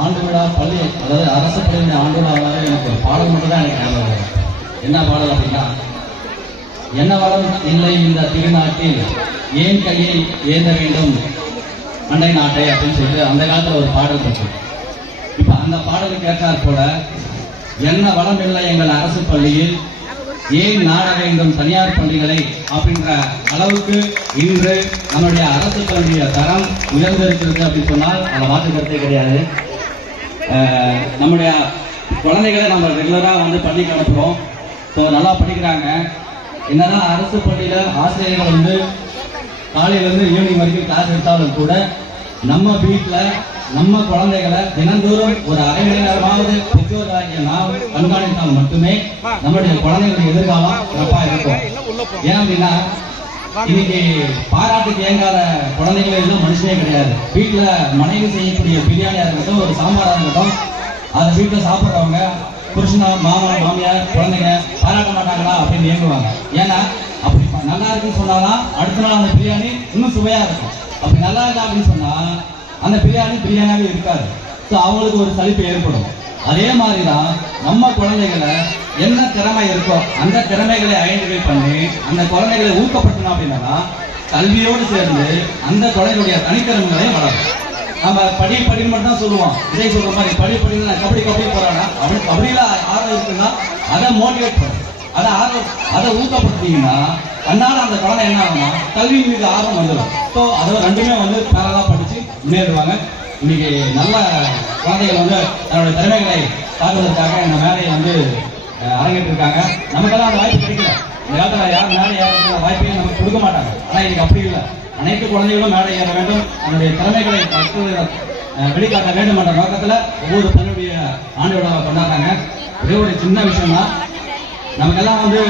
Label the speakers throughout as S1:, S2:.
S1: ஆண்டு விழா பள்ளி அதாவது அரசு பள்ளியுடைய ஆண்டு விழாவாக எனக்கு ஒரு பாடல் மட்டும் தான் எனக்கு ஞாபகம் என்ன பாடல் அப்படின்னா என்ன வளம் இல்லை இந்த திருநாட்டில் ஏன் கையை ஏந்த வேண்டும் அண்டை நாட்டை? அப்படின்னு சொல்லிட்டு அந்த காலத்தில் ஒரு பாடல் இருக்கு. இப்போ அந்த பாடலுக்கு கேட்டார் போல என்ன வளம் இல்லை எங்கள் அரசு பள்ளியில் ஏன் நாட வேண்டும் தனியார் பள்ளிகளை? அப்படின்ற அளவுக்கு இன்று நம்முடைய அரசு பள்ளிய தரம் உயர்ந்திருக்கிறது அப்படின்னு சொன்னால் அதை மாற்று கருத்தே கிடையாது. நம்முடைய குழந்தைகளை நம்ம ரெகுலராக வந்து பள்ளிக்கு அனுப்புகிறோம் ஸோ நல்லா படிக்கிறாங்க. என்னதான் அரசு பள்ளியில் ஆசிரியர்கள் வந்து காலையிலேருந்து ஈவினிங் வரைக்கும் கிளாஸ் எடுத்தாலும் கூட நம்ம வீட்டில் நம்ம குழந்தைகளை தினந்தோறும் ஒரு அரை மணி நேரமாவது பெற்றோர்களாகிய நாம் கண்காணித்தால் மட்டுமே நம்முடைய குழந்தைகளுடைய எதிர்காலம் சிறப்பாக இருக்கும். ஏன் அப்படின்னா இன்னைக்கு பாராட்டுக்கு ஏங்காத குழந்தைகள் எல்லாம் மனுஷனே கிடையாது. வீட்டுல மனைவி செய்யக்கூடிய பிரியாணியா இருக்கட்டும் ஒரு சாம்பாரா இருக்கட்டும் அதை வீட்டுல சாப்பிடுறவங்க புருஷனா மாமா மாமியார் குழந்தைங்க பாராட்ட மாட்டாங்களா அப்படின்னு இயங்குவாங்க ஏன்னா அப்படி நல்லா இருக்குன்னு சொன்னாதான் அடுத்த நாள் அந்த பிரியாணி இன்னும் சுவையா இருக்கும். அப்படி நல்லா இருக்கா அப்படின்னு சொன்னா அந்த பிரியாணி பிரியாணியாவே இருக்காது. ஸோ அவங்களுக்கு ஒரு சலிப்பு ஏற்படும். அதே மாதிரி தான் நம்ம குழந்தைகளை என்ன திறமை இருக்கோ அந்த திறமைகளை ஐடென்டிஃபை பண்ணி அந்த குழந்தைகளை ஊக்கப்படுத்தணும் அப்படின்னா கல்வியோடு சேர்ந்து அந்த குழந்தைகளுடைய தனித்திறமைகளையும் வளரும். நம்ம படி படின்னு மட்டும் தான் சொல்லுவோம். விஜய் சொல்ற மாதிரி படி படின்னு நான் கபடி கபடி போறானா அவனுக்கு கபடியில ஆர்வம் இருக்குன்னா அதை மோட்டிவேட் பண்ணும் அதை ஆர்வம் அதை ஊக்கப்படுத்தினீங்கன்னா தன்னால அந்த குழந்தை என்ன ஆகும்னா கல்வி மீது ஆர்வம் வந்துடும். ஸோ அதை ரெண்டுமே வந்து பேரலாக படிச்சு முன்னேறுவாங்க. இன்னைக்கு நல்ல குழந்தைகள் வந்து தன்னுடைய திறமைகளை காட்டுவதற்காக இந்த மேடையை வந்து அரங்கேற்றிருக்காங்க. நமக்கெல்லாம் அந்த வாய்ப்பு கிடைக்கல. இந்த காலத்துல யார் மேடை ஏறதுக்கு வாய்ப்பையும் நமக்கு கொடுக்க மாட்டாங்க. ஆனால் இன்னைக்கு அப்படி இல்லை. அனைத்து குழந்தைகளும் மேடை ஏற வேண்டும். தன்னுடைய திறமைகளை கற்று வெளிக்காட்ட வேண்டும் என்ற நோக்கத்தில் ஒவ்வொரு பள்ளியுடைய ஆண்டு விழாவை கொண்டாடுறாங்க. ஒரே ஒரு சின்ன விஷயம் தான் நமக்கெல்லாம் வந்து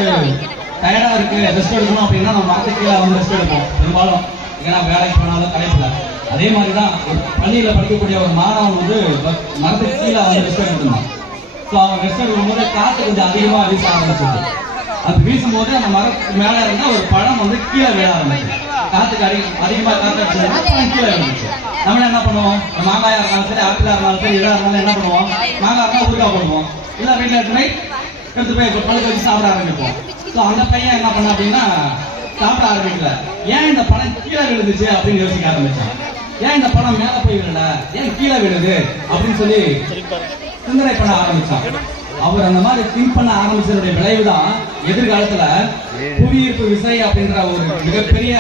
S1: டயர்டாக இருக்குது ரெஸ்ட் எடுக்கணும் அப்படின்னா நம்ம வார்த்தைக்கு வந்து ரெஸ்ட் எடுப்போம். பெரும்பாலும் ஏன்னா வேலைக்கு போனாலும் கலைப்பில்லை அதே மாதிரி தான் ஒரு பள்ளியில படிக்கக்கூடிய ஒரு மாணவன் வந்து மரத்துக்கு கீழே வந்து ரெஸ்ட் எடுக்கணும் ஸோ அவன் ரெஸ்ட் எடுக்கும்போது காற்று கொஞ்சம் அதிகமா வீச ஆரம்பிச்சிது அது வீசும்போது அந்த மரத்துக்கு மேலே இருந்தால் ஒரு பழம் வந்து கீழே விழ ஆரம்பிச்சு காற்றுக்கு அதிக அதிகமா காற்று அடிச்சதுனால கீழே விழுந்துச்சு. நம்ம என்ன பண்ணுவோம்? மாங்காயா இருந்தாலும் சரி ஆப்பிளா இருந்தாலும் சரி இதாக இருந்தாலும் என்ன பண்ணுவோம்? மாங்காய் இருந்தால் ஊறுகாய் போடுவோம். இல்லை வீட்டில் எடுத்து போய் எடுத்து போய் பழுக்க வச்சு சாப்பிட ஆரம்பிப்போம். ஸோ அந்த பையன் என்ன பண்ண அப்படின்னா சாப்பிட ஆரம்பிக்கல. ஏன் இந்த பழம் கீழே விழுந்துச்சு அப்படின்னு யோசிக்க ஆரம்பிச்சான். ஏன் இந்த பணம் மேல போய் விழல ஏன் கீழே விழுது? அப்படின்னு சொல்லி சிந்தனை பண்ண ஆரம்பிச்சான். அவர் அந்த மாதிரி திங்க் பண்ண ஆரம்பிச்சதுடைய விளைவுதான் எதிர்காலத்துல புவியீர்ப்பு விசை அப்படின்ற ஒரு மிகப்பெரிய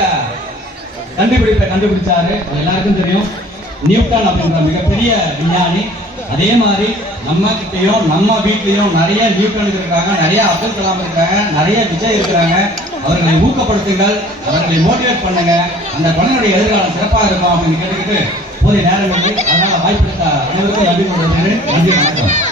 S1: கண்டுபிடிப்பை கண்டுபிடிச்சாரு. எல்லாருக்கும் தெரியும். நியூட்டன் அப்படின்ற மிகப்பெரிய விஞ்ஞானி. அதே மாதிரி நம்ம கிட்டயும் நம்ம வீட்லயும் நிறைய நியூட்டன் இருக்காங்க நிறைய அப்துல் கலாம் இருக்காங்க நிறைய விஜய் இருக்கிறாங்க. அவர்களை ஊக்கப்படுத்துங்கள் அவர்களை மோட்டிவேட் பண்ணுங்க. அந்த குழந்தையுடைய எதிர்காலம் சிறப்பாக இருக்கும் அப்படின்னு கேட்டுக்கிட்டு போதிய நேரம் அதனால வாய்ப்பு அனைவருக்கும் நன்றி கொண்டு நன்றி வணக்கம்.